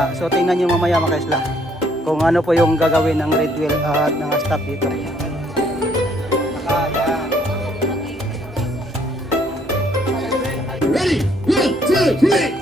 mamaya. So tingnan nyo mamaya mga kaisla kung ano po yung gagawin ng red wheel at ng staff dito. Ready? 1, 2, 3.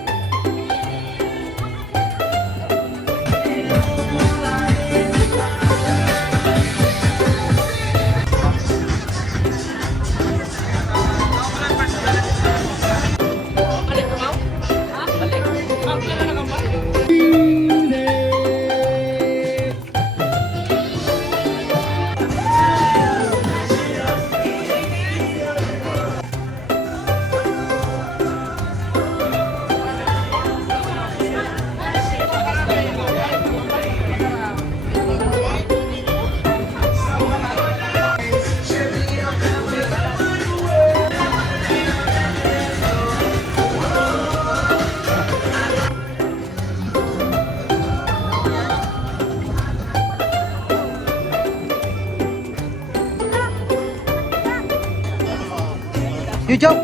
You jump!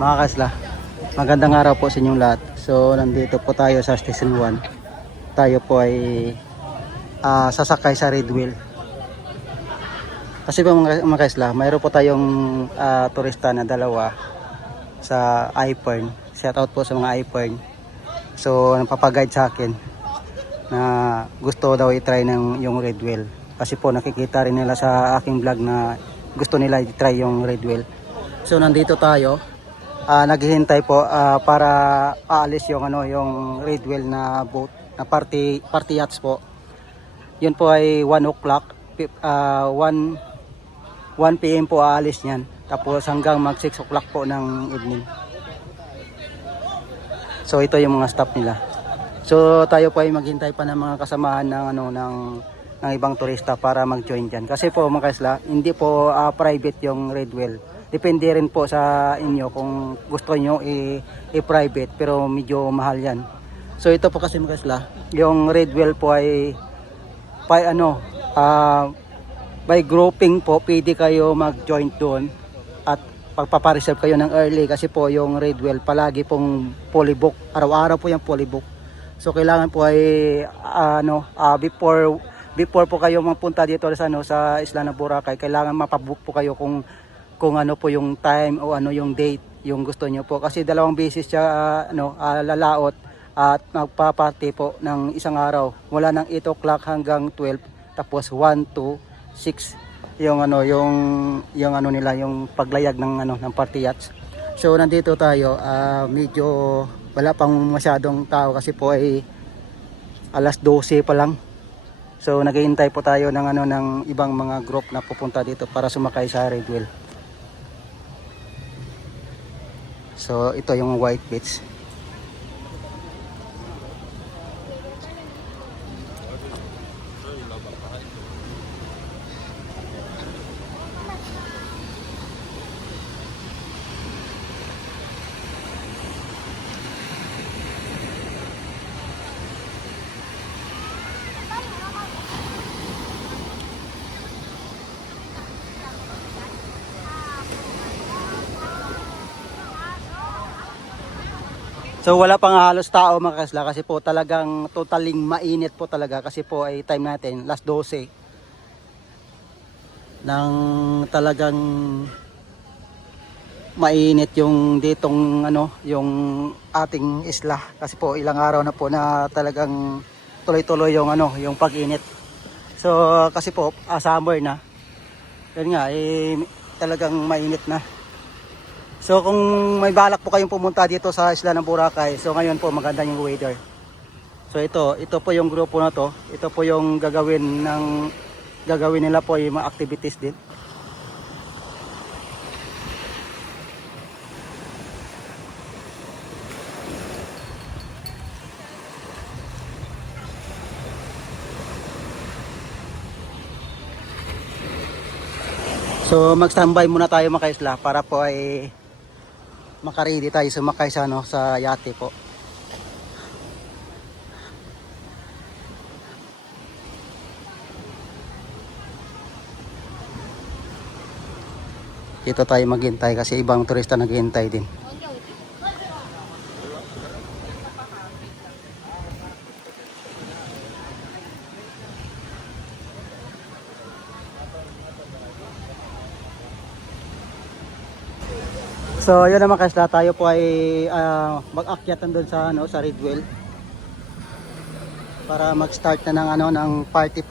Mga kasla, magandang araw po sa inyong lahat. So nandito po tayo sa Station 1. Tayo po ay sasakay sa red wheel. Kasi po mga kasla, mayroon po tayong turista na dalawa sa iPhone. Shout out po sa mga iPhone. So napapaguide sa akin na gusto daw i-try ng yung red wheel. Kasi po nakikita rin nila sa aking vlog na gusto nila i-try yung red wheel. So nandito tayo. Naghihintay po para aalis yung yung red wheel na boat na party yachts po. Yun po ay 1 o'clock 1 PM po aalis niyan. Tapos hanggang mag 6 o'clock po ng evening. So ito yung mga staff nila. So tayo po ay maghintay pa ng mga kasamahan ng ibang turista para mag-join diyan. Kasi po mga kasla, hindi po private yung red wheel. Depende rin po sa inyo kung gusto nyo i-private, pero medyo mahal yan. So ito po kasi mga kasla, yung red wheel po ay by grouping po, pwede kayo mag-join doon at pagpapareserve kayo ng early kasi po yung red wheel palagi pong fully book. Araw-araw po yung fully book. So kailangan po ay before po kayo mapunta dito sa Isla ng Boracay, kailangan mapabook po kayo kung ano po yung time o ano yung date yung gusto nyo po. Kasi dalawang beses siya lalaot at magpaparty po ng isang araw. Wala ng 8 o'clock hanggang 12, tapos 1 to 6 yung nila yung paglayag ng party yachts. So nandito tayo, medyo wala pang masyadong tao kasi po ay alas 12 pa lang. So naghihintay po tayo ng ng ibang mga group na pupunta dito para sumakay sa Red Wheel. So ito yung White Beach. So wala pang halos tao mga kasla kasi po talagang totaling mainit po talaga kasi po ay time natin last 12 ng talagang mainit yung ditong yung ating isla kasi po ilang araw na po na talagang tuloy-tuloy yung yung pag-init. So kasi po summer na. Yan nga talagang mainit na. So kung may balak po kayong pumunta dito sa isla ng Boracay, so ngayon po maganda yung weather. So ito po yung grupo na to. Ito po yung gagawin nila po yung mga activities din. So mag-standby muna tayo mga kaisla para po ay makaready tayo sumakay sa sa yate po. Dito tayo maghintay kasi ibang turista naghihintay din. So yun naman kasla, tayo po ay mag-akyat doon sa sa Red Wheel para mag-start na ng ng party.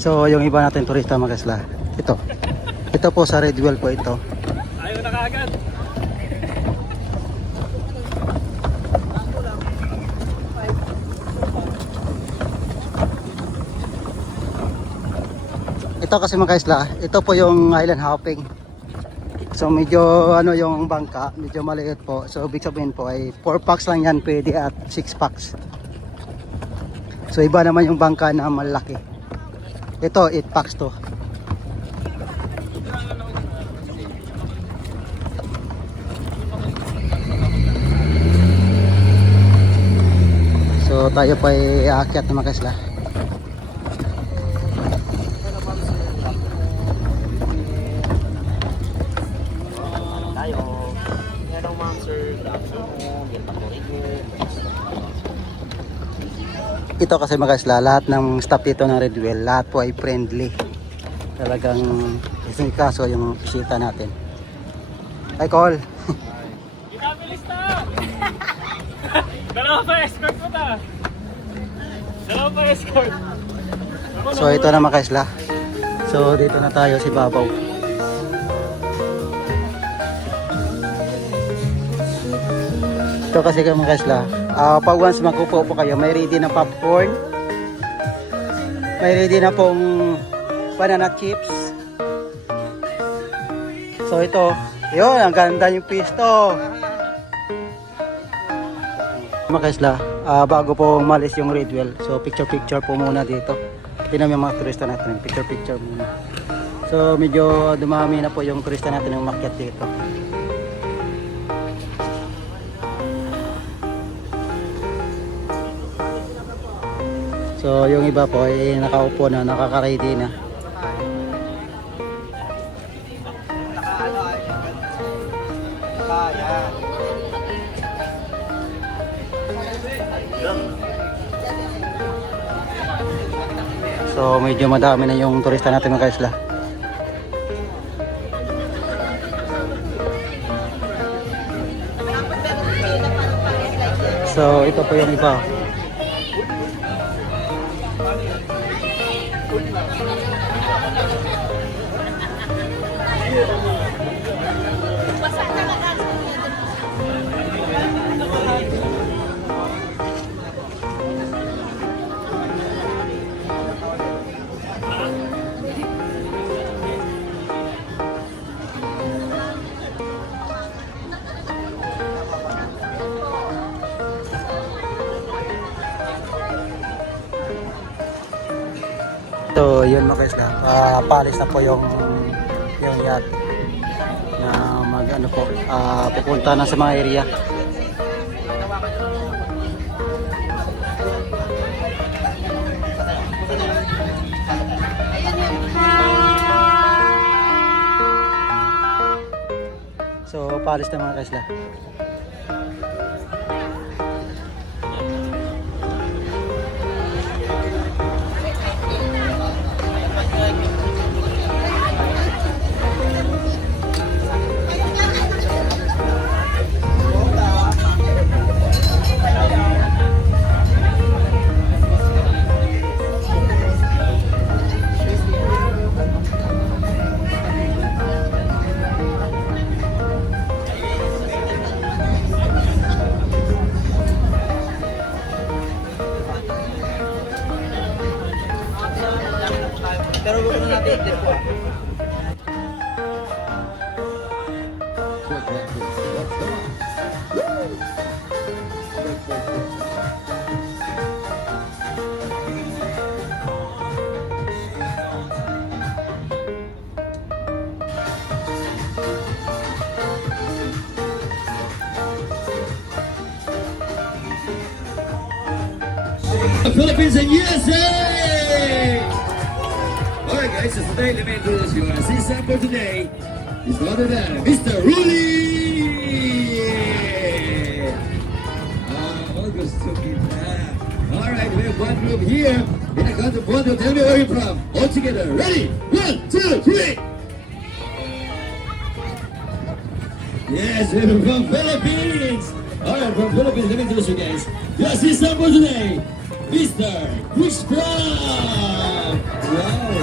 So yung iba natin turista mga kasla, ito po sa Red Wheel po ito. Ayaw na kaagad. Ito kasi mga kaisla, ito po yung island hopping. So medyo yung bangka, medyo maliit po. So ibig sabihin po ay 4 packs lang yan pwede at 6 packs. So iba naman yung bangka na malaki. Ito 8 packs to. So tayo pa ay aakyat na mga kaisla. Ito kasi mga kaisla, lahat ng staff dito ng Red Wheel, lahat po ay friendly. Talagang isang kaso yung bisita natin. Hi Cole. Pinabilis na! Dalawa pa escort mo ta! Dalawa pa escort! So ito na mga kaisla. So dito na tayo si Babaw. Ito kasi mga kaisla, pag once magkupo po kayo, may ready na popcorn, may ready na pong banana chips. So ito, yun, ang ganda yung pisto. Mga kaisla, bago po umalis yung Redwell, so picture po muna dito. Tingnan yung mga turista natin, picture muna. So medyo dumami na po yung turista natin yung umakyat dito. So yung iba po ay nakaupo na, nakaka-ready na. So medyo madami na yung turista natin mga kaisla. So ito po yung iba. So yun mga kaisla, palis na po yung yacht na mag ano po, pupunta na sa mga area. So palis na mga kaisla. The Philippines and USA! Alright guys, so today let me introduce you. Our assistant for today is none other than Mr. Rudy! August took it back. Alright, we have one group here. In a count of one, tell me where you're from. All together, ready? 1, 2, 3! Yes, we're from Philippines! Alright, from Philippines, let me introduce you guys. The assistant for today, Mr. Chris Brown! Wow!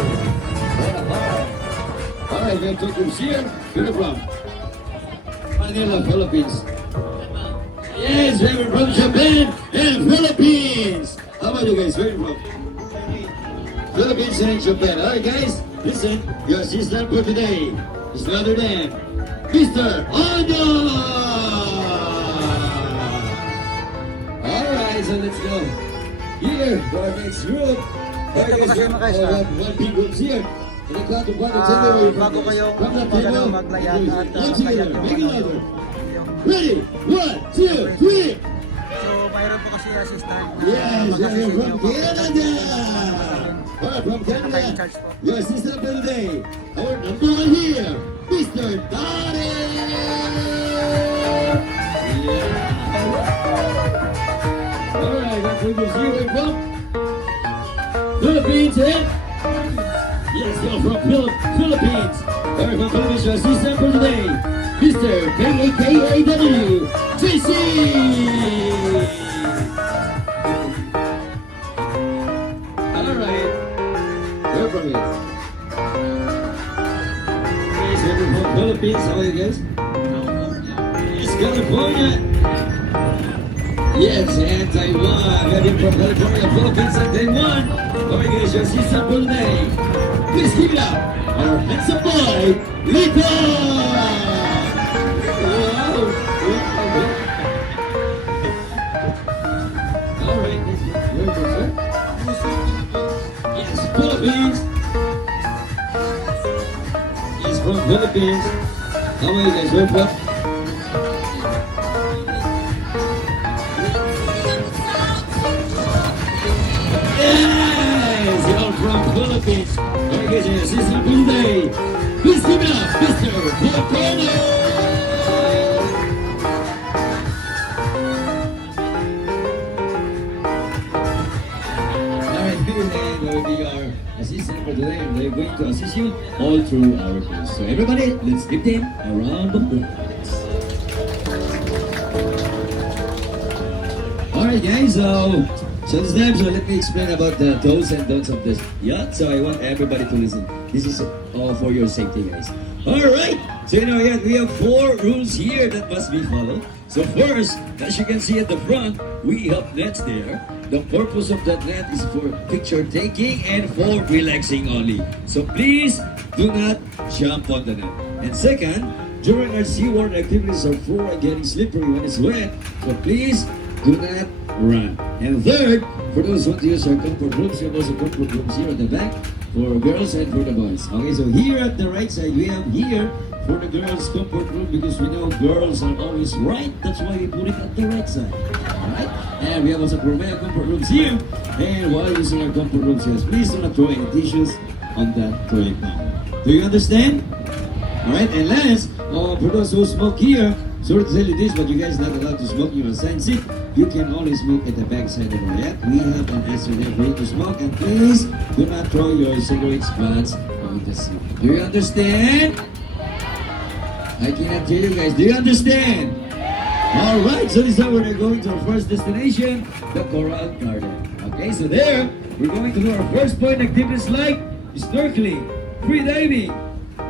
Alright, we have two groups here. Where are you from? Manila, Philippines. Yes, we're from Japan and Philippines! How about you guys? Where are you from? Philippines and Japan. Alright guys, listen, your assistant for today is none other than Mr. Ono! Alright, so let's go. Here, for our next group. Ito po kasi mga kaisla. One big groups here. In the count of one, tell me where you're from. Bago kayong From the table, maglayat at all together, maglayat make it louder. yung Ready? 1, 2, 3. so mayroon po kasi assistant na Yes, you're mag-assist from inyo po. Canada. Alright, from Kayo Canada. in charge po. Your assistant for today, our number one here, Mr. Tari! Alright, that's who you see where from? Philippines, eh? Yes, you're from Philippines. Alright, from Philippines, your assistant for today, Mr. K-A-K-A-W, JC! Alright, where from you? Guys, we're from Philippines. How are you guys? Yes, California. Yes, and Taiwan. We're from California, Philippines, and Taiwan. Alright guys, your assistant for today. Please give it up. Our handsome boy, Lito! Wow! from Philippines. How are you guys? Where from? Yes, you're from Philippines. Alright guys, and assistant for today. Please give it up, Mr. Volcano. Alright, and will be our assistant for today, and they're going to assist you all through our quiz. So everybody, let's give them a round of applause. Alright guys, so this time, so let me explain about the do's and don'ts of this yacht. So I want everybody to listen. This is all for your safety, guys. Alright, so yacht, we have 4 rules here that must be followed. So first, as you can see at the front, we have nets there. The purpose of that net is for picture taking and for relaxing only. So please do not jump on the net. And second, during our SeaWorld activities, our floor are getting slippery when it's wet. So please do not run. And third, for those who want to use our comfort rooms, we have also comfort rooms here at the back for girls and for the boys. Okay, so here at the right side, we have here for the girls' comfort room because we know girls are always right. That's why we put it at the right side. Alright? And we have also for male comfort rooms here. And while using our comfort rooms, yes, please do not throw any tissues on the toilet bowl. Do you understand? Alright, and last, for those who smoke here, sorry to tell you this, but you guys are not allowed to smoke in your assigned seat. You can only smoke at the back side of our yacht. We have an extra there for you to smoke, and please do not throw your cigarette butts on the seat. Do you understand? I cannot hear you guys. Do you understand? Alright, so this is how we're going to our first destination, the Coral Garden. Okay, so there, we're going to do our first point activities like snorkeling, free diving,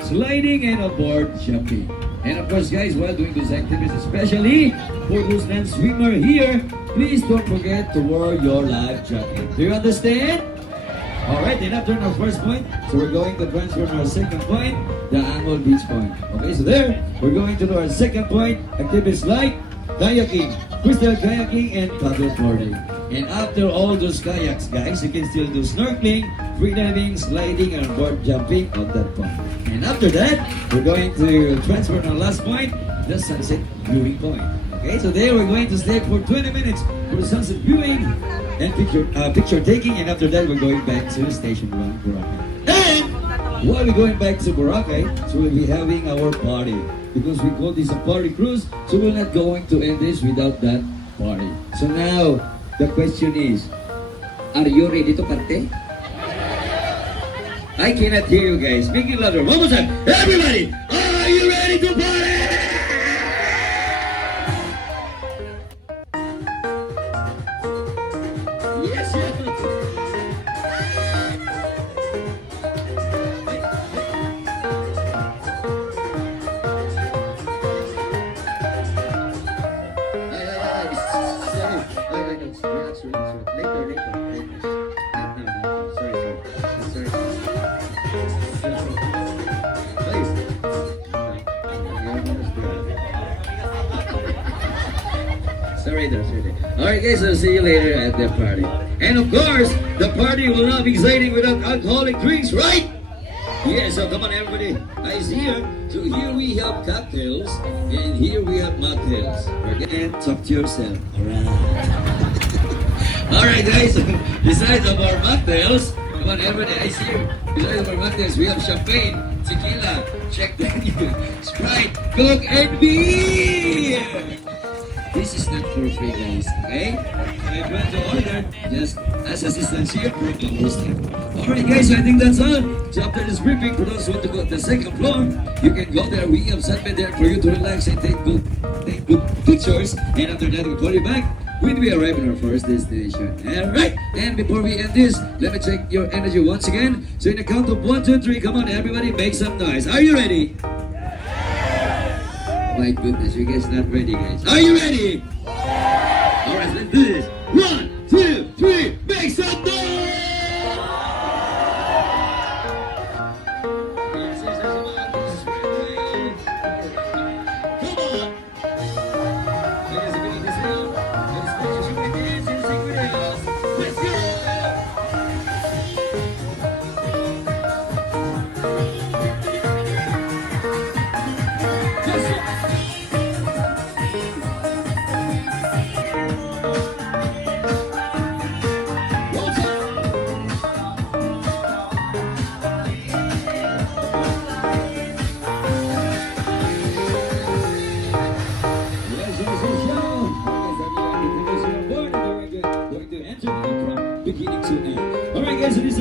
sliding, and aboard jumping. And of course, guys, while doing those activities, especially for those non-swimmer here, please don't forget to wear your life jacket. Do you understand? Alright, then after our first point, so we're going to transfer to our second point, the Annual Beach Point. Okay, so there, we're going to do our second point, activities like kayaking, crystal kayaking, and paddleboarding. And after all those kayaks, guys, you can still do snorkeling, freediving, sliding, and board jumping on that point. And after that, we're going to transfer to our last point, the sunset viewing point. Okay, so there we're going to stay for 20 minutes for sunset viewing and picture taking, and after that we're going back to Station 1, Boracay. And while we're going back to Boracay, so we'll be having our party. Because we call this a party cruise, so we're not going to end this without that party. So now, the question is, are you ready to party? I cannot hear you guys. Make it louder. One more time. Everybody, are you ready to party? Yes, yes. Sorry there. Alright guys, I'll see you later at the party. And of course, the party will not be exciting without alcoholic drinks, right? Yeah, so come on everybody. Guys, here, so here we have cocktails, and here we have mocktails. Okay, talk to yourself. Alright. Alright guys, besides of our mocktails, come on everybody, I see you. Besides of our mocktails, we have champagne, tequila, Jack Daniels, Sprite, Coke, and beer! This is not for free guys, okay? So if you want to order, just ask assistance here for the hosting. Alright guys, so I think that's all. So after this briefing, for those who want to go to the second floor, you can go there. We have sunbed there for you to relax and take good pictures. And after that, we'll call you back when we arrive in our first destination. Alright, and before we end this, let me check your energy once again. So in the count of 1, 2, 3, come on everybody, make some noise. Are you ready? My goodness, you guys not ready, guys. Are you ready? Alright, let's do this. 1, 2, 3, make some noise! Come on! You guys are feeling this now? Let's make sure you dance and sing with us. Let's go!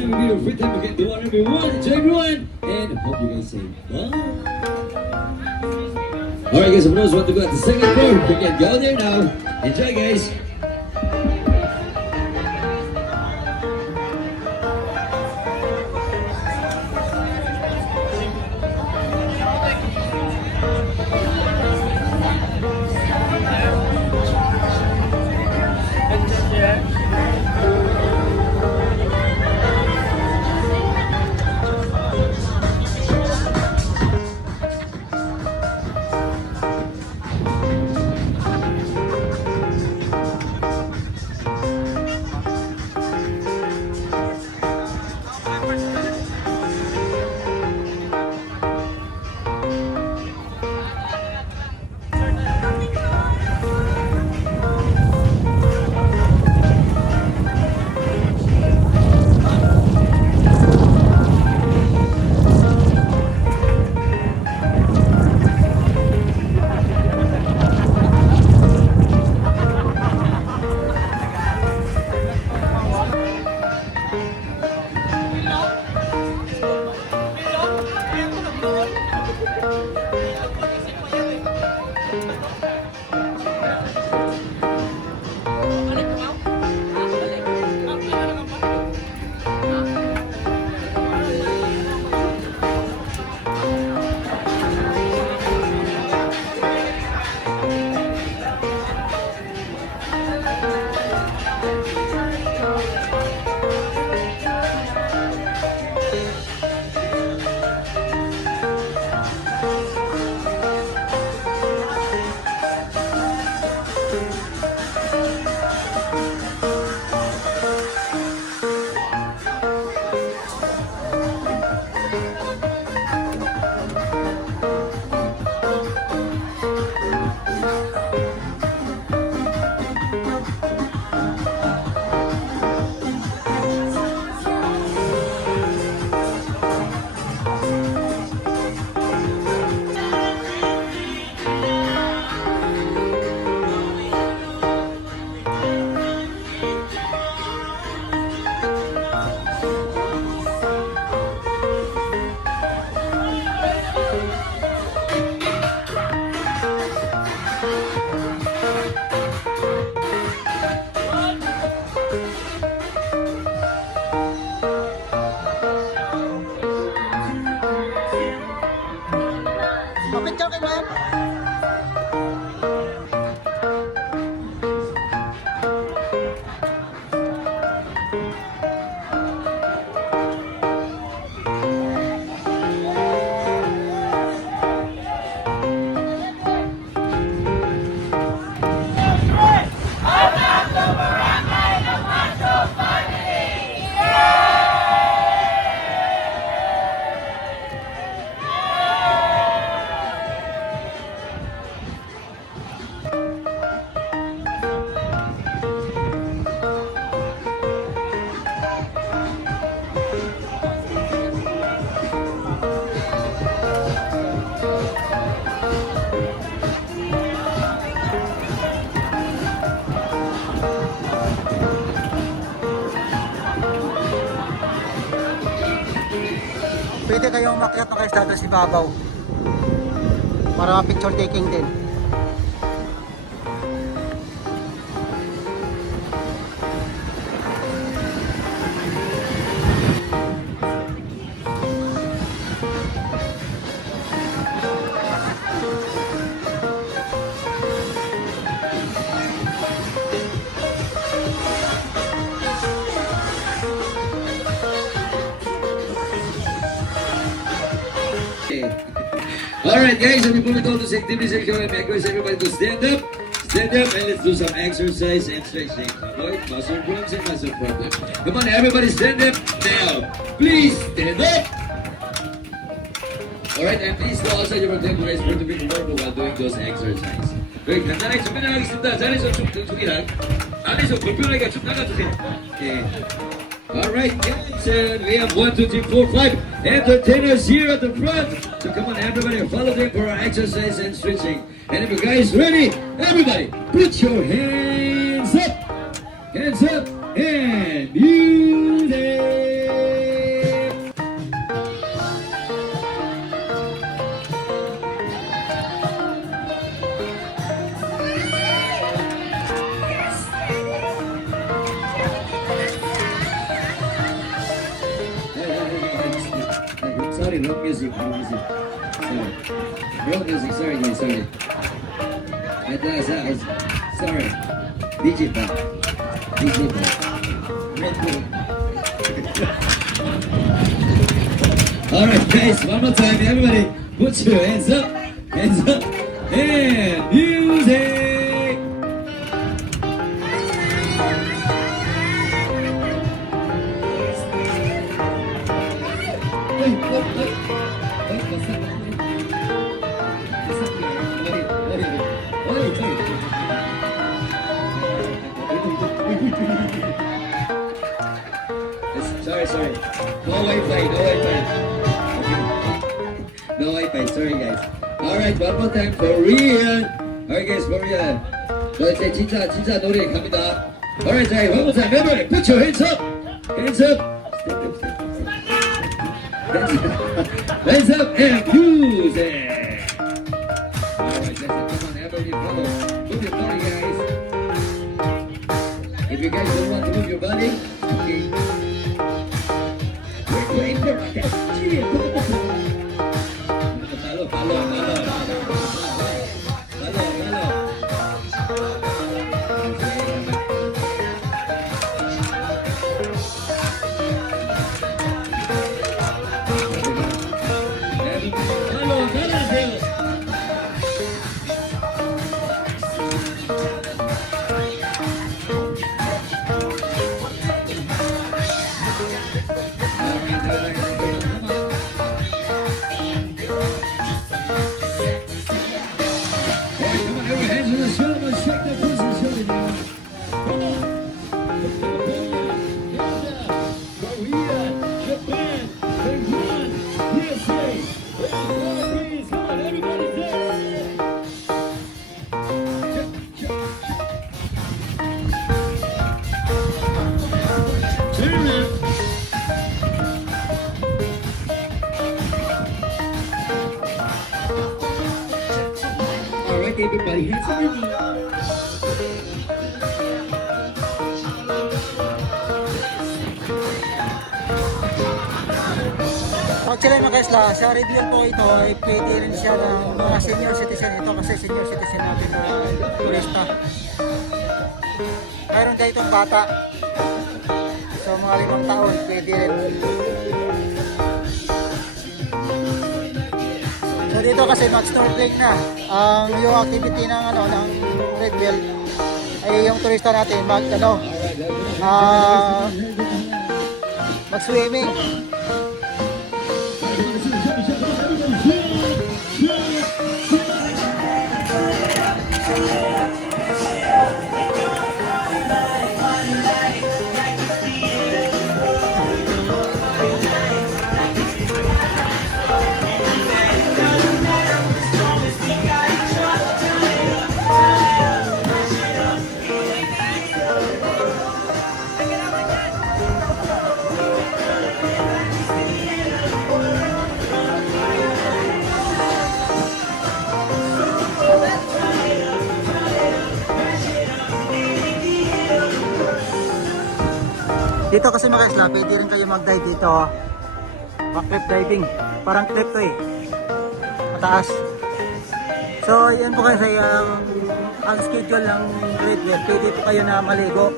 time will be your free time again. Do one everyone. Enjoy everyone. And hope you guys say bye. Alright guys, if those want to go at the second floor, you can go there now. Enjoy guys. Picture kay ma'am. Pwede kayong umakyat na kayo sa taas ibabaw para picture taking din. Alright guys, so before we go to this activity section, I request everybody to stand up, and let's do some exercise and stretching. Alright, muscle pumps and muscle problems. Come on, everybody stand up now. Please stand up. Alright, and please go outside your contemporary for to be comfortable while doing those exercises. Great, 간단하게 준비를 하겠습니다. 자리에서 쭉 저기랑 안에서 불편하게 쭉 나가주세요. 예. Alright guys, and we have 1, 2, 3, 4, 5 entertainers here at the front. So come on everybody, follow them for our exercise and stretching. And if you guys ready, everybody, put your hands up, and music. sorry, wrong music, wrong music. Sorry. Wrong music, sorry guys, sorry. Sorry. DJ pa. DJ pa. Red Bull. Alright guys, one more time, everybody put your hands up, and music! Sorry. No Wi-Fi. No Wi-Fi, sorry guys. Alright, one more time for real. Alright guys, for real. 저 이제 진짜 노래 갑니다. Alright, guys, one more time. Everybody, put your hands up. Hands up. Hands up and music. Alright, come on, everybody, follow. Move your body, guys. If you guys don't want to move your body, okay. Wait for it. Follow. Alright, everybody, hands on your knees. Actually mga guys, sa review po ito ay pwede rin siya ng mga senior citizen ito kasi senior citizen natin na turista. Mayroon tayo itong bata. So mga 5 taon pwede rin. So dito kasi mag-snorkeling na. Yung activity ng ng Red Whale ay yung turista natin mag-swimming. Dito kasi mga isla, pwede rin kayo mag-dive dito. Back-cliff diving. Parang cliff to eh. Mataas. So, yan po kasi ang schedule ng Red Whale. Pwede po kayo na maligo.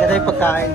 Ganda yung pagkain.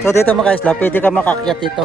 So dito mga isla, pwede ka makakyat dito.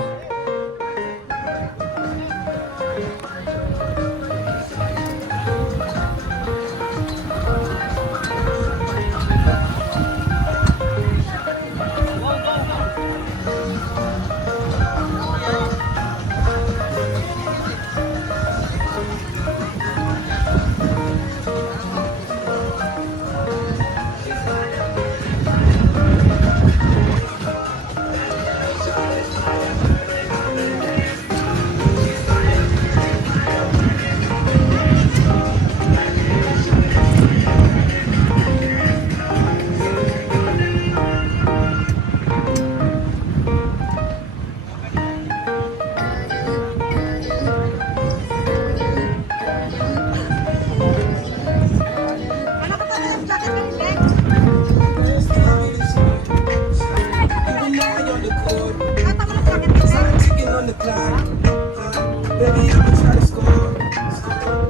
Baby, I'ma try to score.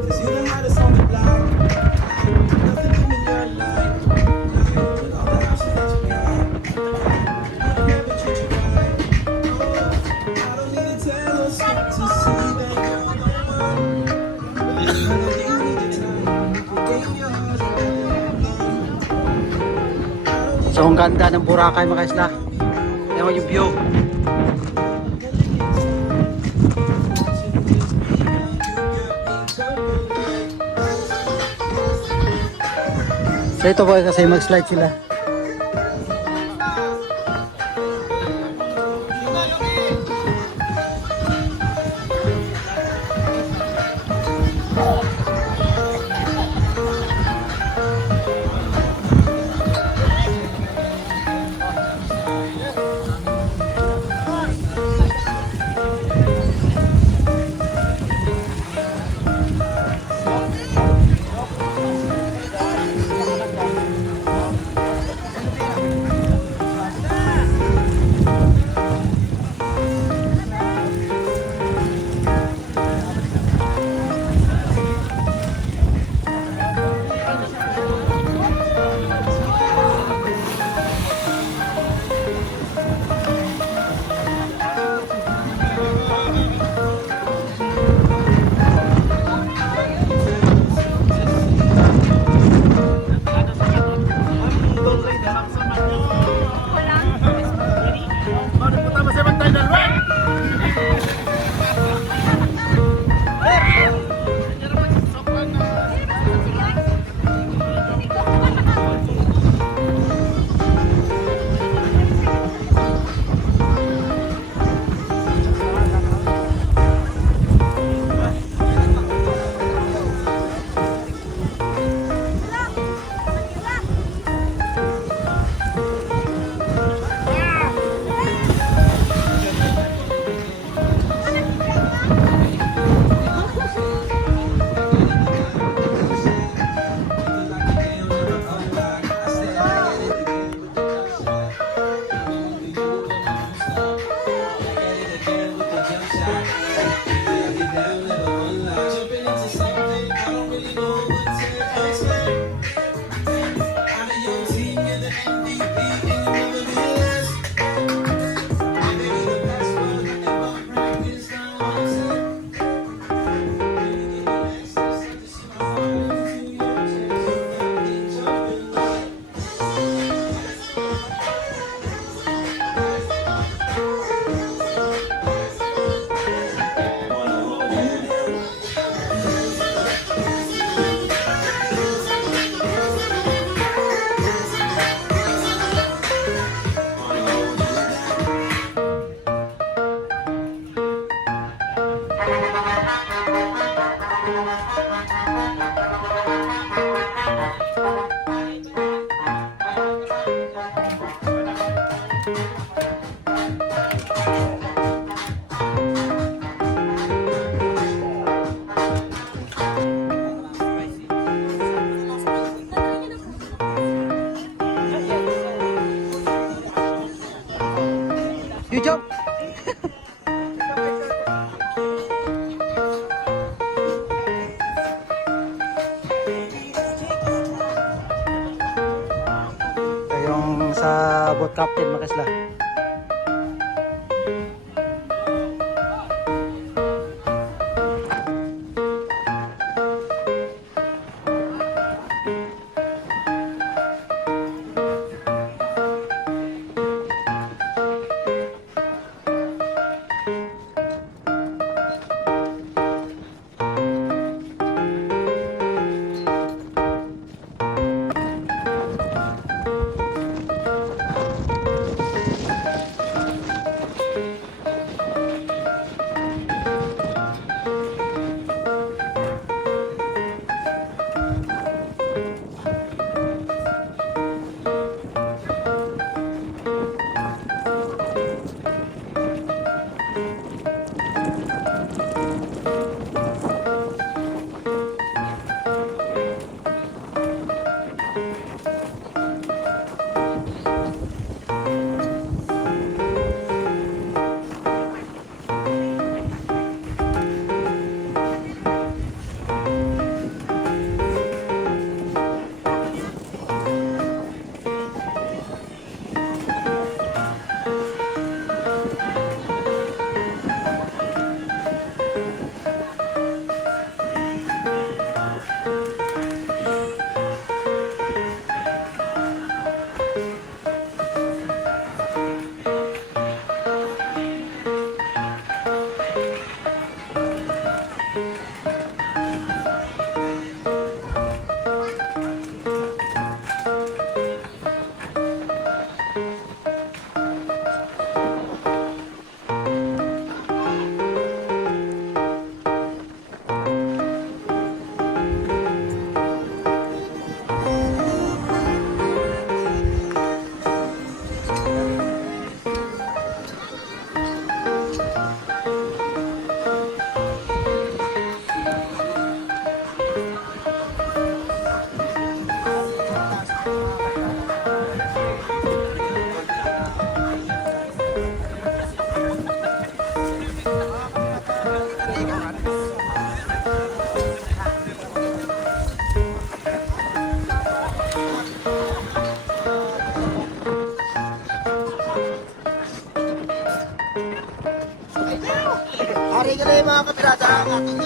'Cause you know how to song the block. Nothing in your life. With all the options that you got. I'll never treat you right. Oh, I don't need to tell us to see that you're the one. I don't need your time. Give your heart to So ang ganda ng Boracay mga isla. Yan yung view. So ito po kasi mag-slide sila. boat captain makasla. Ari ka na yung mga kapirada ang ating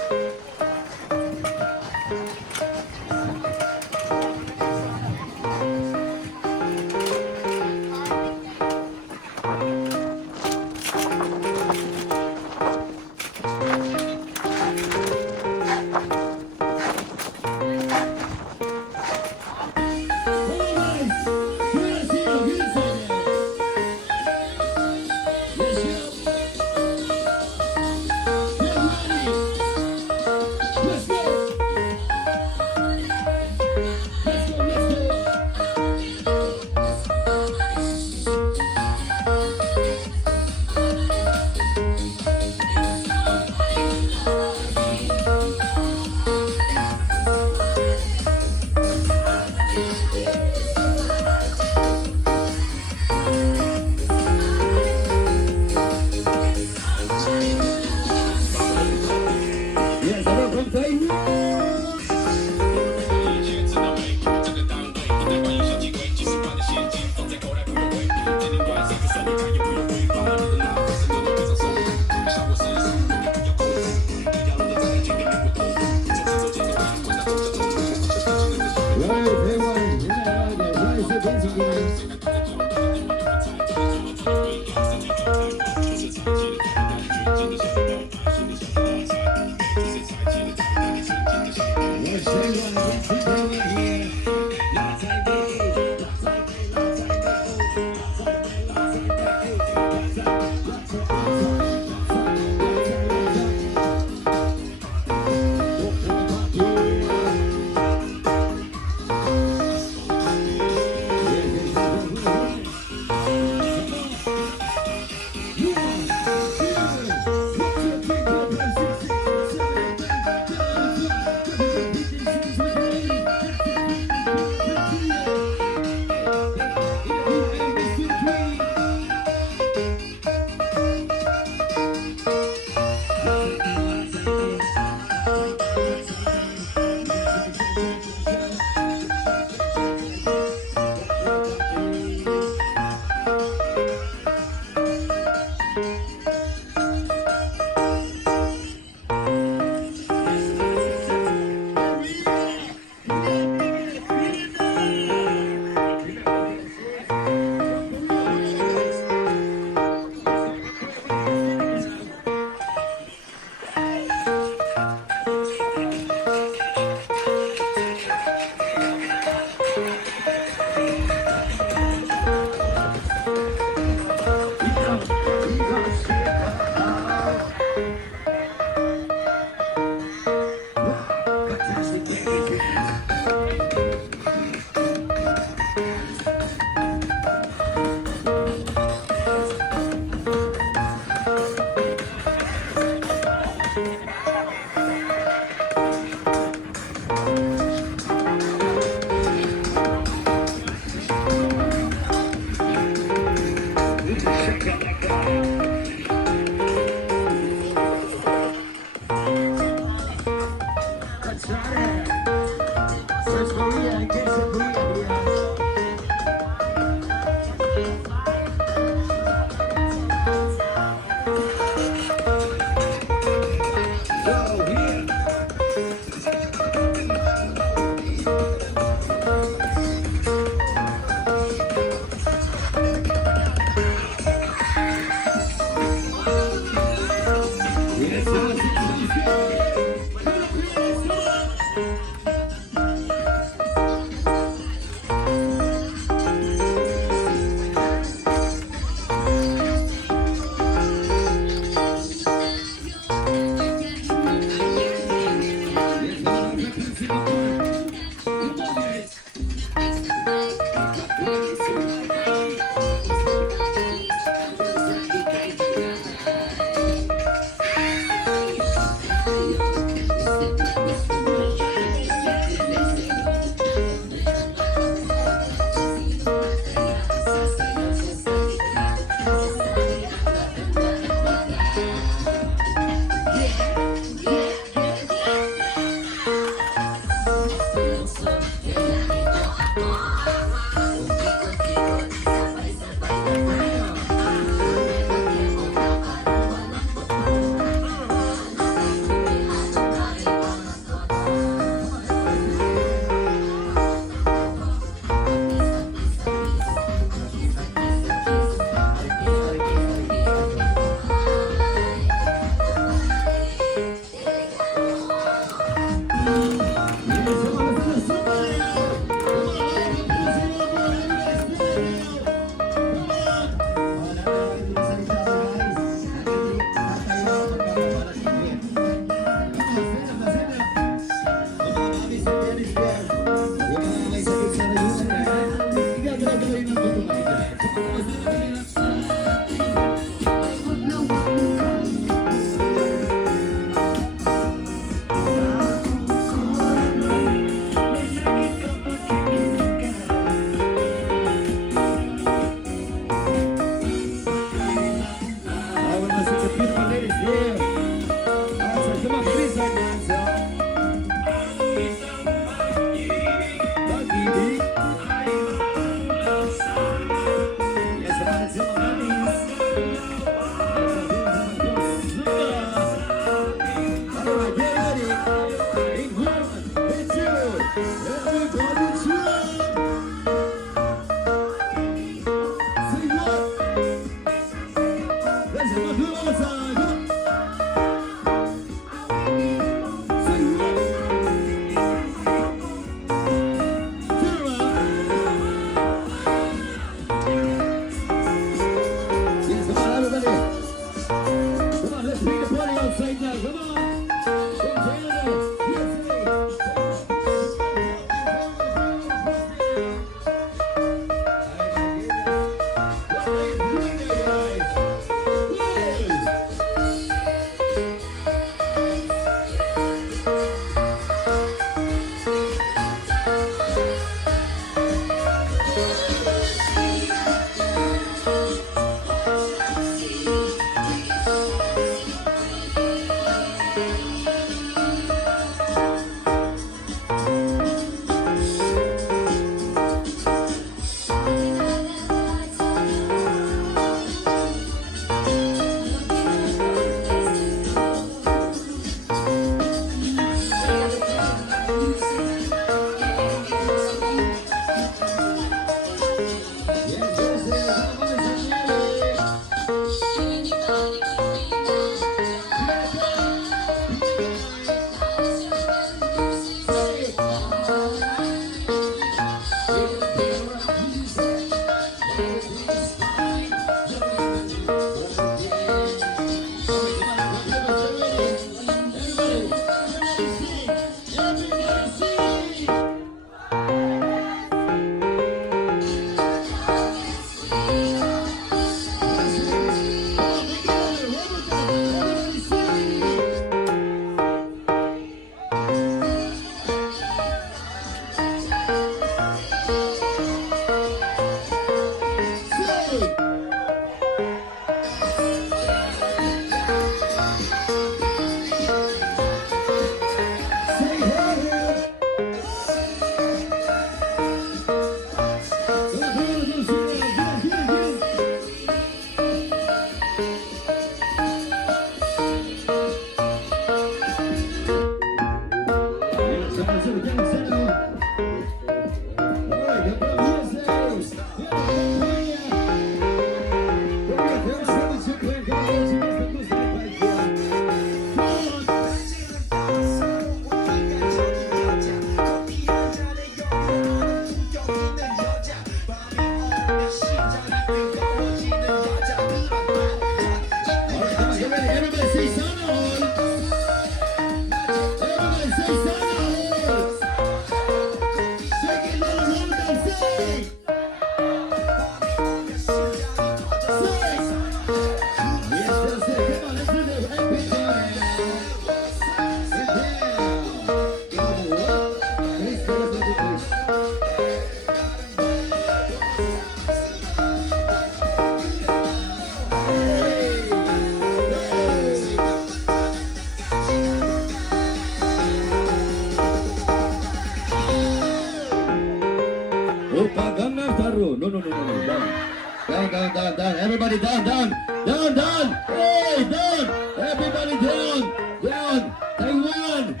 down, down, down. Hey, down. Everybody down, down. Taiwan,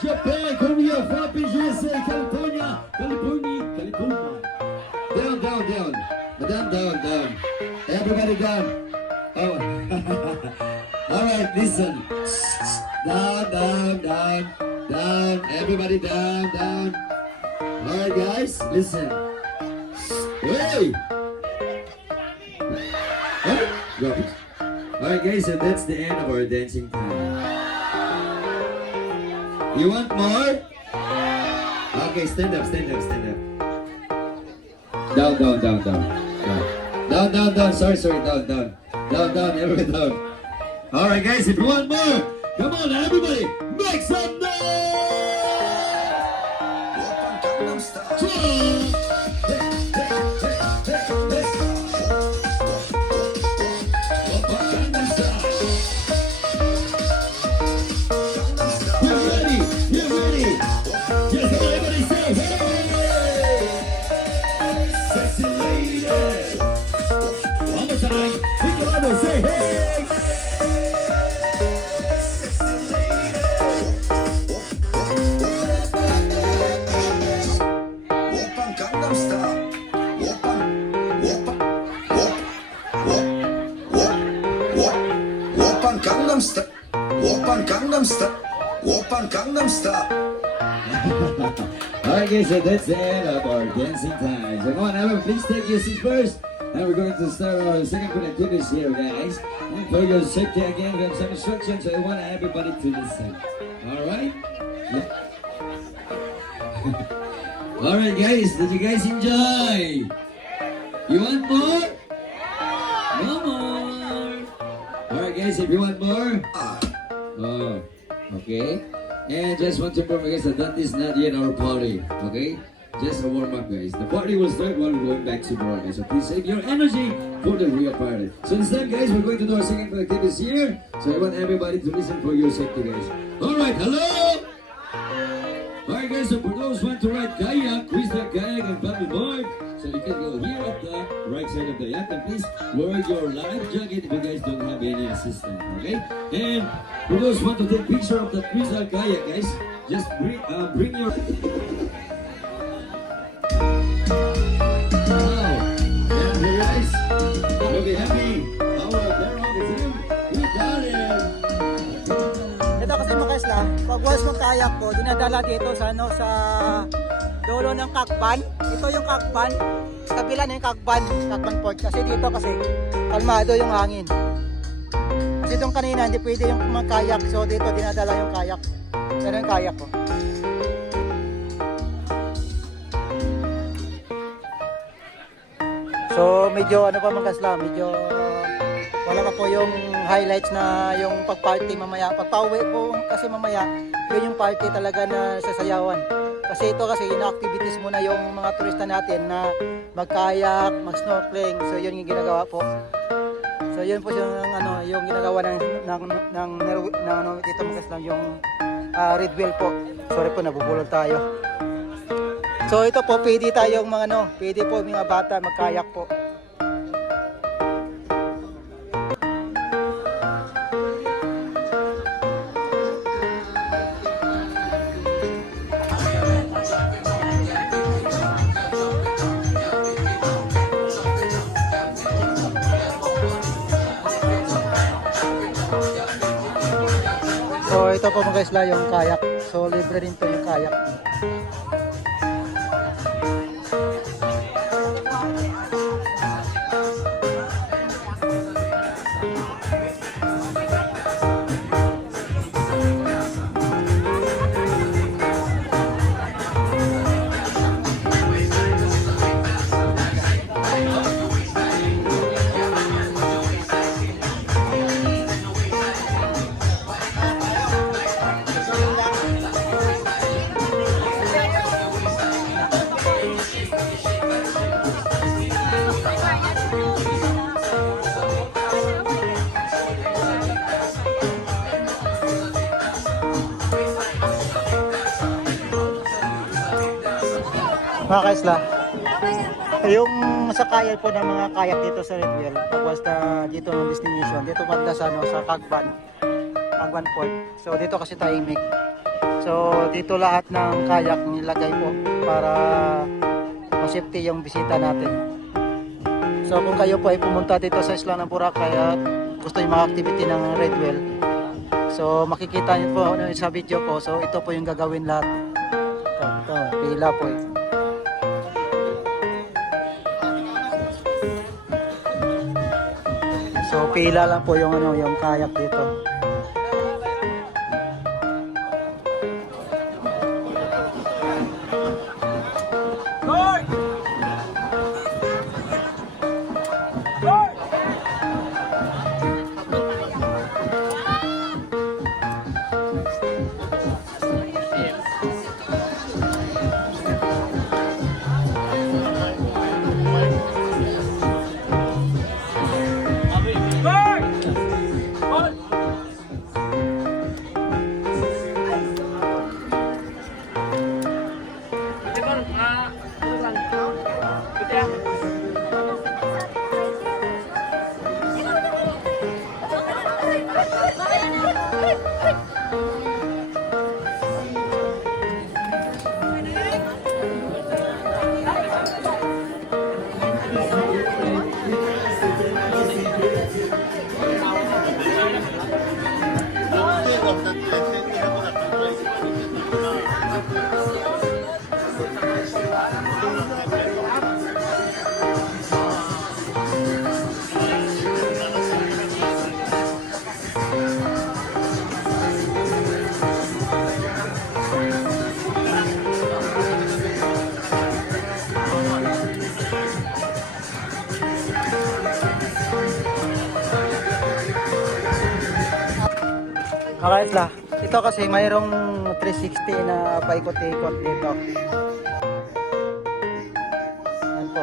Japan, Korea, Philippines, USA, California, California. Down, down, down. Down, down, down. Everybody down. Oh. All right, listen. Down, down, down, down. Everybody down, down. All right, guys, listen. Hey! Huh? Drop it. All right, guys, so that's the end of our dancing time. You want more? Okay, stand up, stand up, stand up. Down, down, down, down. Down, down, down. Sorry, down, down. Down, down, everybody down. All right, guys, if you want more, come on, everybody, make some noise! Gangnam Style. You ready? You ready? Yes, everybody say hey! Sexy lady. One more time. We can all say hey! Oppan Gangnam Style. Oppan Gangnam Style. Oppan Gangnam Style. Oppan Gangnam Style. Alright guys, so that's the end of our dancing time. So come on, everyone, please take your seats first. And we're going to start our second activities here, guys. And for your safety again, we have some instructions, so I want everybody to listen. Alright? Alright guys, did you guys enjoy? You want more? No more! Alright guys, if you want more, oh, okay. And just want to inform you guys that is not yet our party, okay? Just a warm up, guys. The party will start while we're going back to work, guys. So please save your energy for the real party. So instead, guys, we're going to do our second activities here. So I want everybody to listen for your safety, guys. All right, hello. All right, guys. So for those who want to ride kayak, freestyle kayak and paddleboard, so you can go here at the right side of the yacht, and please wear your life jacket if you guys don't have any assistance, okay? And for those who want to take picture of the freestyle kayak, guys, just bring your. We'll be happy. They're on the team. We got it. Ito kasi mga isla, pag once mong kayak po, dinadala dito sa ano sa dulo ng Kakban. Ito yung Kakban. Sa kabila na yung Kakban Port. Kasi dito kasi kalmado yung hangin. Kasi doon kanina hindi pwede yung mga kayak. So dito dinadala yung kayak. Pero yung kayak ko. So medyo ano pa mga kasla, medyo wala pa po yung highlights na yung pag-party mamaya. Pag-pauwi po kasi mamaya, yun yung party talaga na sasayawan. Kasi ito kasi ina-activities muna yung mga turista natin na mag-kayak, mag-snorkeling. So yun yung ginagawa po. So yun po yung ano, yung ginagawa ng dito mga kasla, yung red wheel po. Sorry po, nabubulol tayo. So ito po, pwede tayong mga ano, pwede po mga bata magkayak po. So ito po mga isla yung kayak. So libre rin po yung kayak. Mga kaisla, Yung sakayan po ng mga kayak dito sa Redwell, pag basta dito ng destination, dito banda sa, ano, sa Cagban Port. So dito kasi tahimik. So dito lahat ng kayak nilagay po para ma-safety yung bisita natin. So kung kayo po ay pumunta dito sa Isla ng Boracay at gusto yung mga activity ng Redwell, so makikita niyo po sa video ko. So ito po yung gagawin lahat. Ito, pila po eh. So pila lang po yung ano, yung kayak dito. Alright lah. Ito kasi mayroong 360 na paikot-ikot dito. Yan po.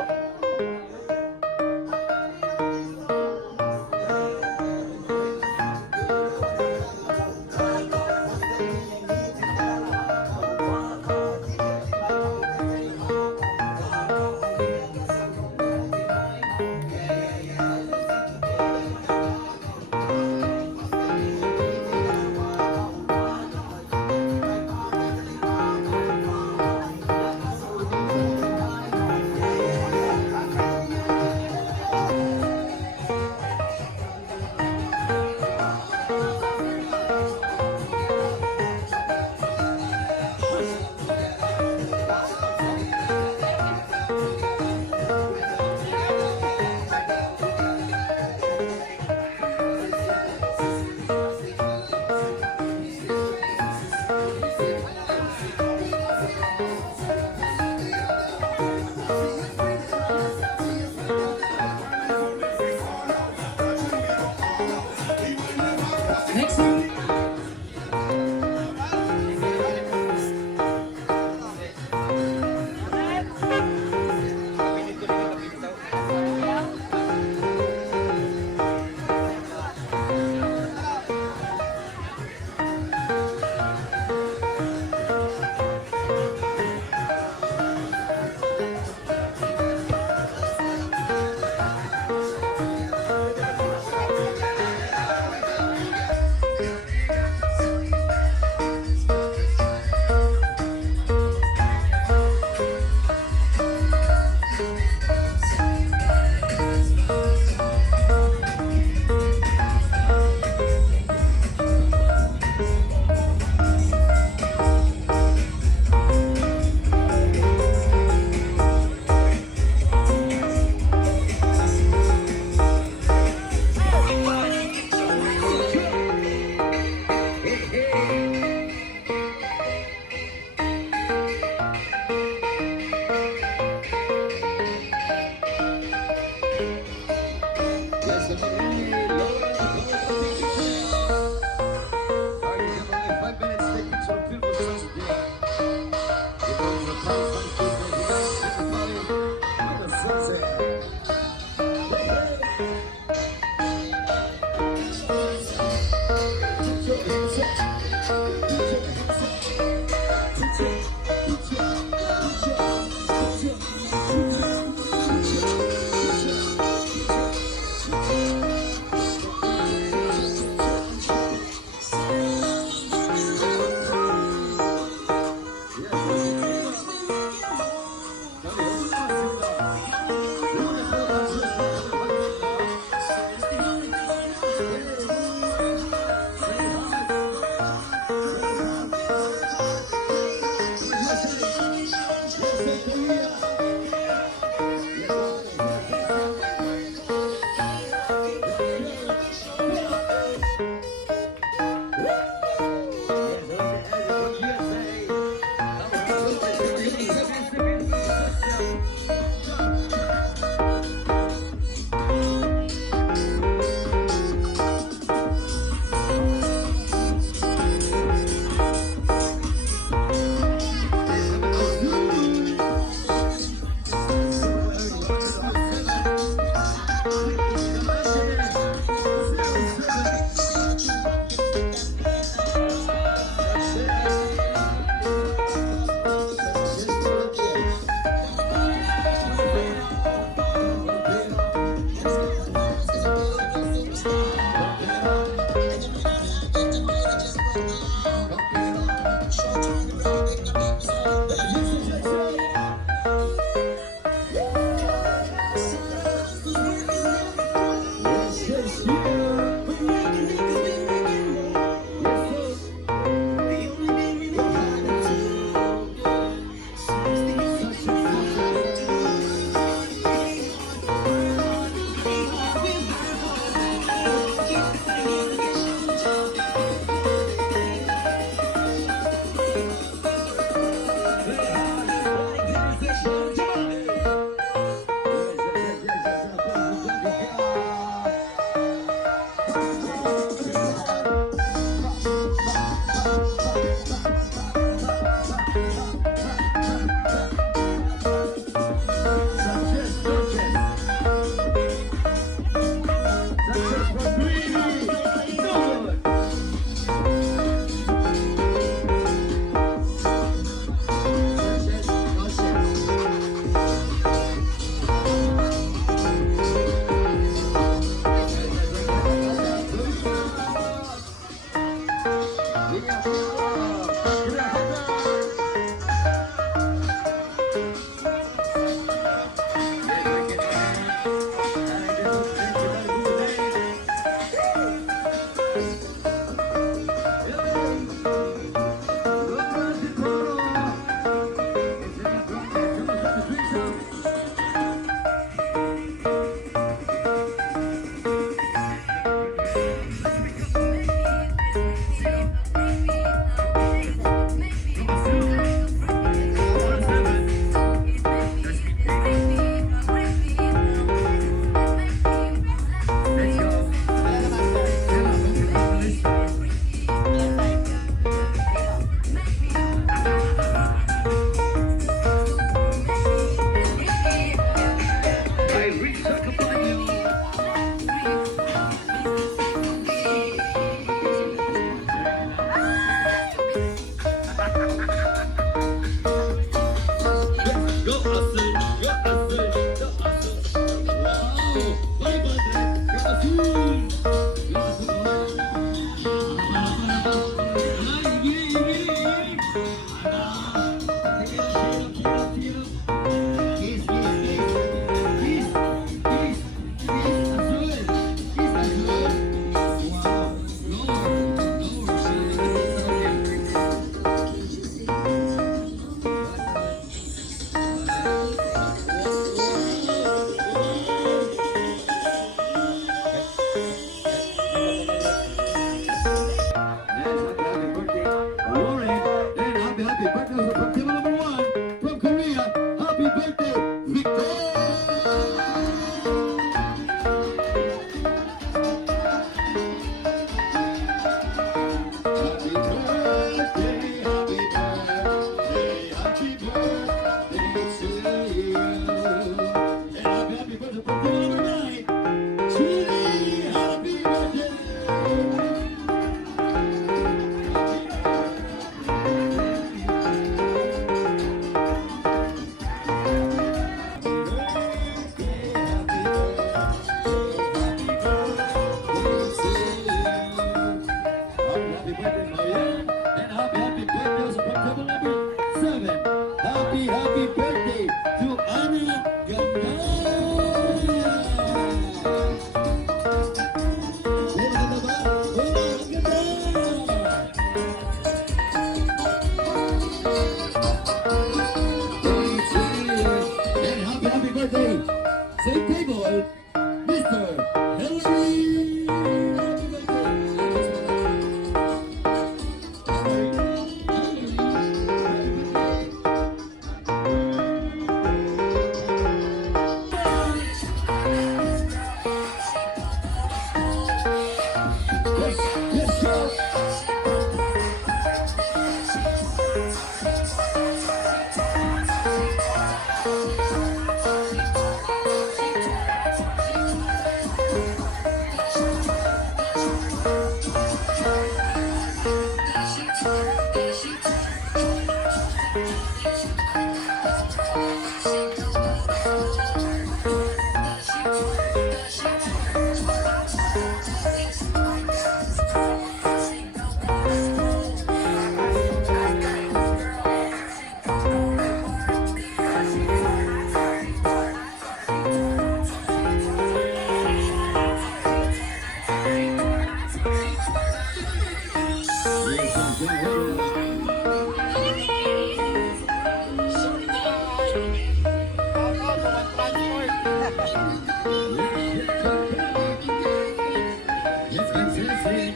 Yes, fantastic.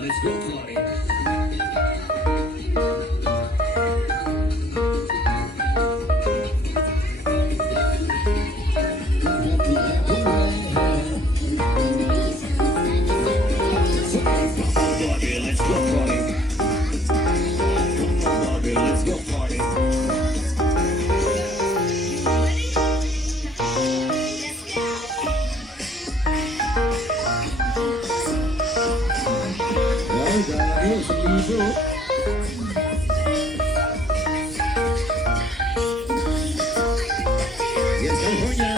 Let's go, Claudia. Let's go, Claudia. Let's go, Claudia. Ay, dahil sa liso. Yes, California.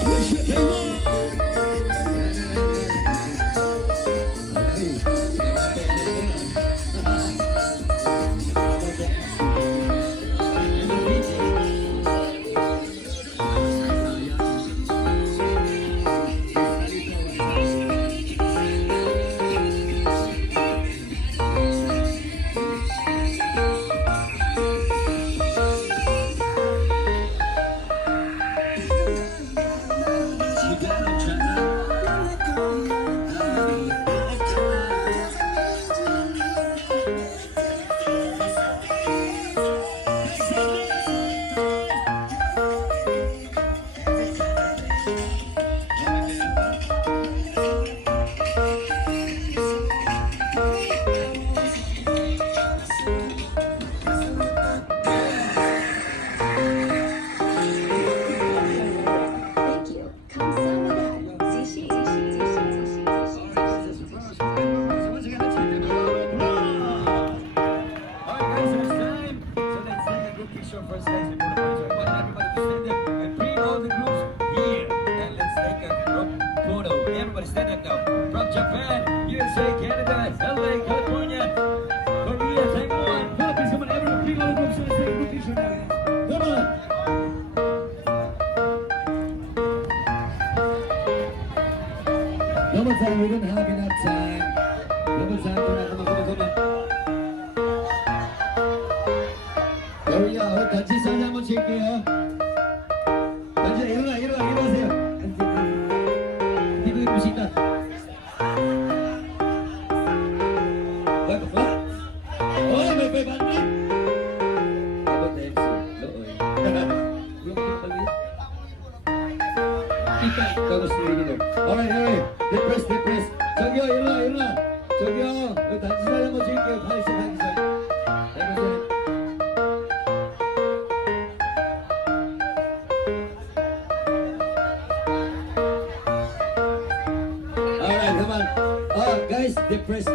Wish you they won. Thank you. Kamsahamnida. Zishi. Once again, let's give them a round of applause. All right, guys, it's time. So let's take a group picture first, guys, before the party. So I want everybody to stand up and bring all the groups here. And let's take a group photo. Everybody stand up now. From Japan, USA, Canada, LA, California, Korea, Taiwan, Philippines. Come on, everyone, bring all the groups. So let's take a group picture now. Come on. Double time, we don't have enough time. Double time, come on. Hurry up, 단지 사진 한번 찍을게요. 단지 일어나세요. 이거 입을 수 있다. may battery? How about the MC? Looy. Yung pali. Kita, tapos nilin nyo. Alright. Depress. 저기요, 일어나. 저기요, 단지 사진 한번 찍을게요. 가만히 있어. 해보세요. Alright, come on. Guys, depress.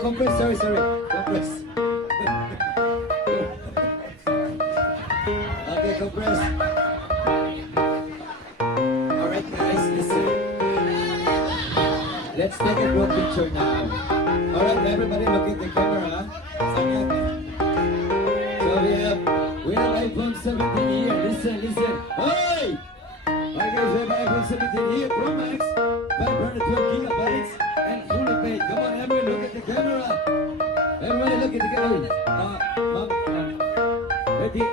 Compress, sorry. Compress. Okay, compress. Alright, guys, listen. Let's take a group picture now. Alright, everybody look at the camera. So we have iPhone 17 here. Listen. Hey! Alright guys, we have iPhone 17 here, Pro Max, 512 gigabytes, and fully paid. Come on, everybody look at the camera. Everybody look at the camera. Ready?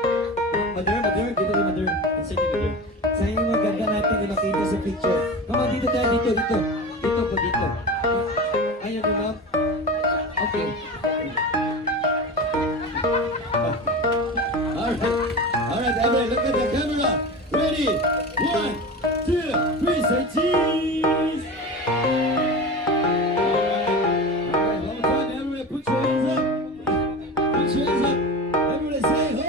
Mother, dito kay Mother. Insert yung Mother. Sayang yung maganda natin yung makita sa picture. Come on, dito tayo, dito. Dito. Ayun na, ma'am. Okay. Alright, everybody look at the camera. Ready? 1, 2, 3, say cheese! Alright, one more time, everybody put your hands up. Everybody say ho!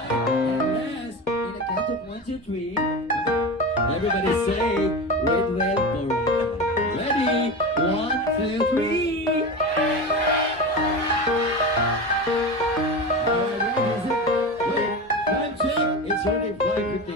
Alright, and last, in the count of 1, 2, 3, everybody say red well forever. Ready? 1, 2, 3. Alright, wait, time check. It's already 5:59.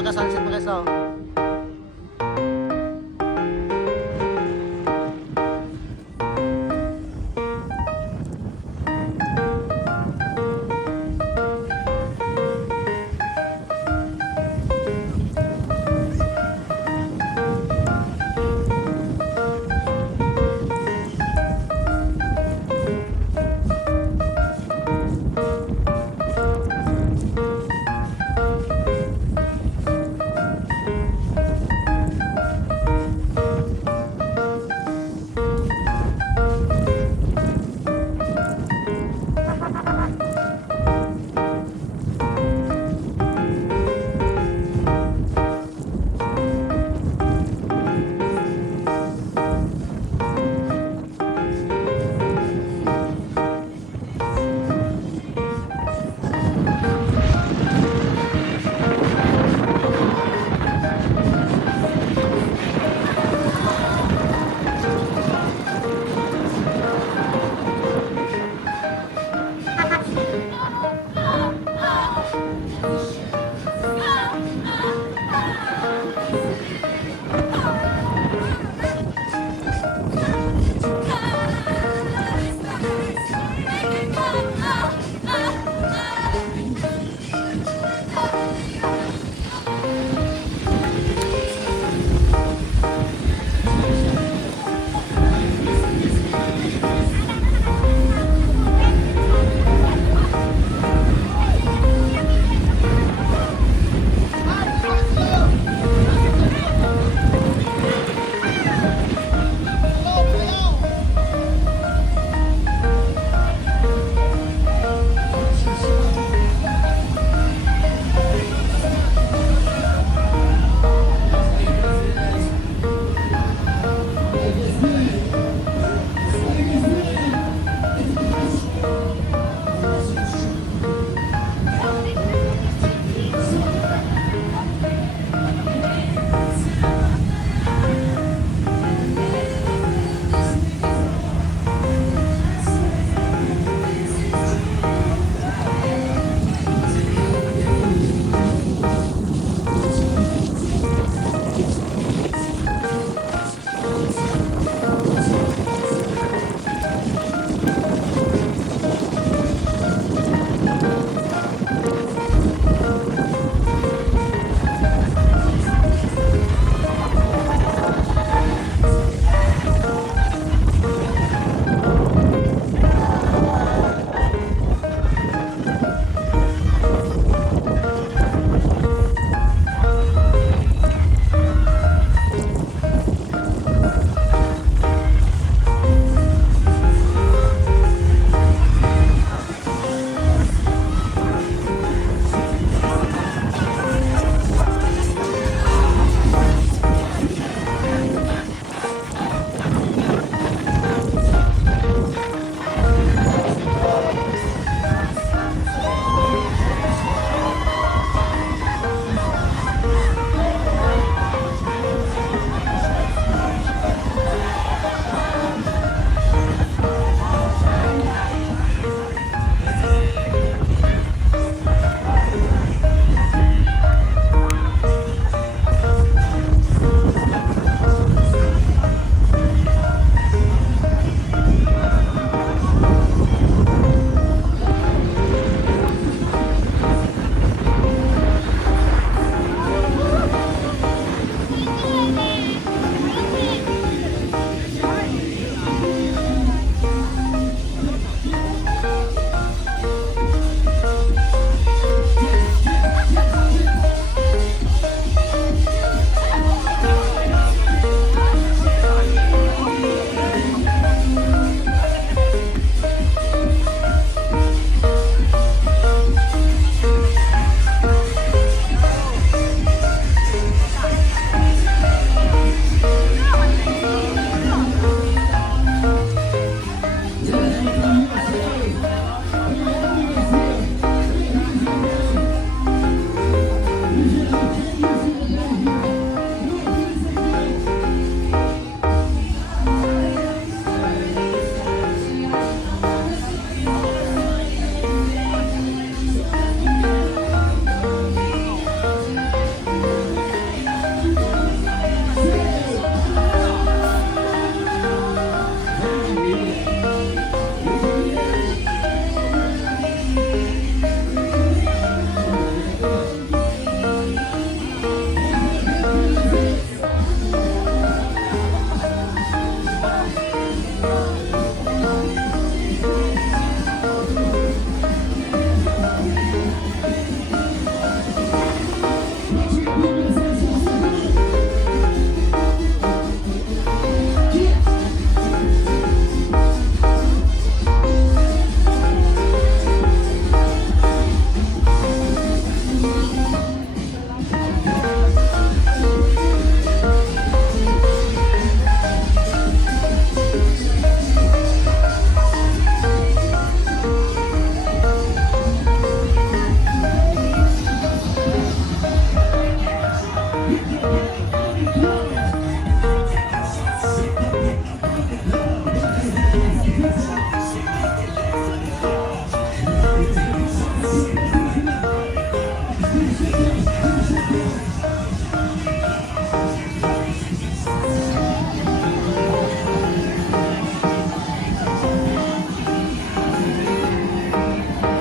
pagka-sunset pa guys. Oh.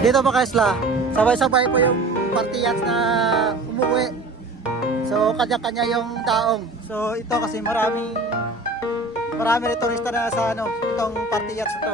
Dito mga kaisla, sabay-sabay po yung partiyats na umuwi. So kanya-kanya yung taong. So ito kasi marami rin turista na sa itong partiyats ito.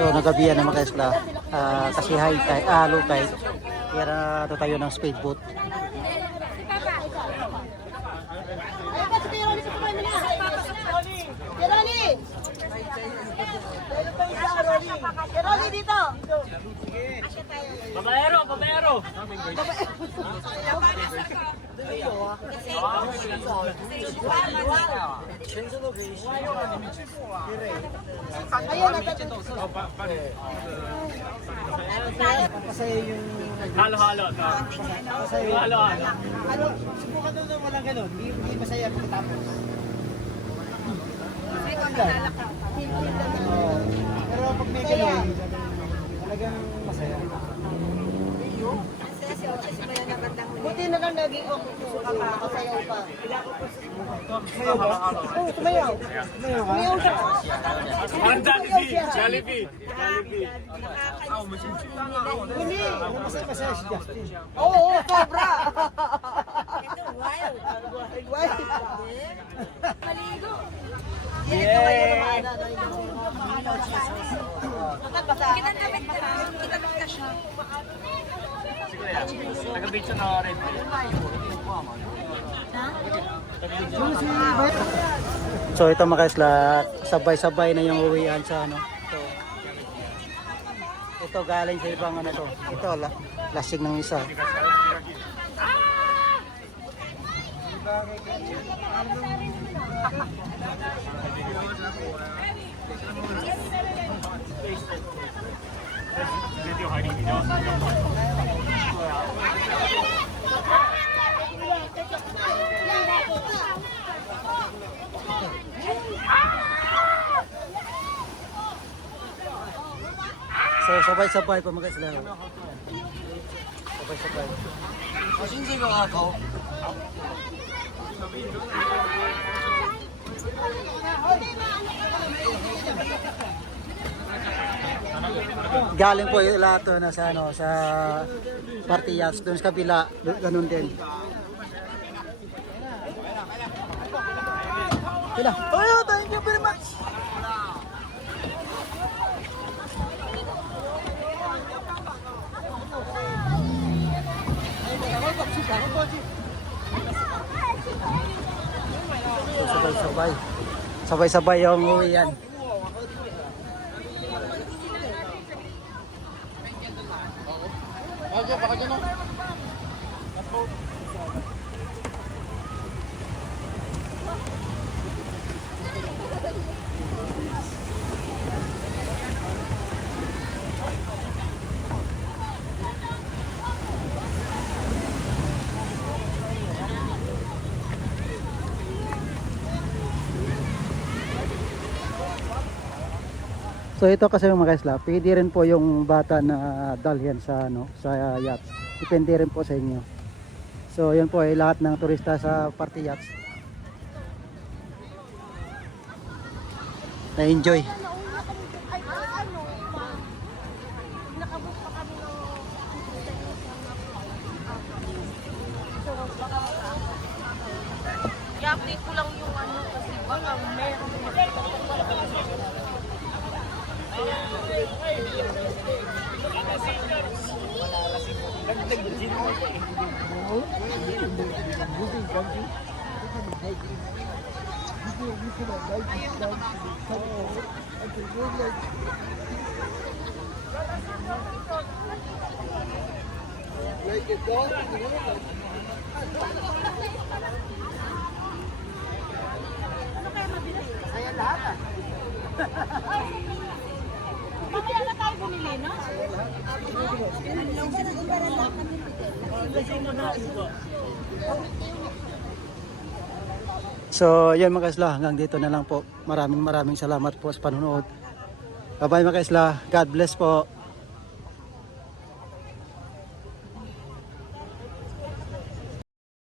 So nagabihan na mga kaisla, kasi high tide, low tide, kaya na tayo ng speedboat. Keroli dito! Babayero! Ayun, Halo-halo. Halo-halo. Ano, subukan doon ng walang ganun, hindi masaya pagkatapos. Pero pag may ganun, talagang masaya. buti na lang naging nakasayaw pa. Sumayaw ba? Oo, sumayaw. Sumayaw siya. Ang Jollibee. Hindi. Masaya si Justin. Oo, sobra. Ito, wild. Wild. Maligo. Kinantabit ka siya. Taga-beach na rin. So ito mga kaisla, sabay-sabay na yung uwian sa ano. So, Ito galing sa ibang ano to. Ito lasing ng isa. So sabay-sabay pa mga sila. Sabay-sabay. Galing po yung lahat to na sa ano sa Partiyas doon sa kabila, ganun din. Kila. Oh, thank you very much. So, sabay-sabay. Sabay-sabay yung uwi yan. So ito kasi mga kaisla, pwede rin po yung bata na dalhin sa ano sa yacht. Depende rin po sa inyo. So yun po ay lahat ng turista sa Party Yachts. Na-enjoy. Nakabot pa kami ng i-update ko lang yung ano kasi baka meron. Mamaya na tayo bumili, no? So yun mga kaisla, hanggang dito na lang po. Maraming salamat po sa panonood. Bye bye mga kaisla. God bless po.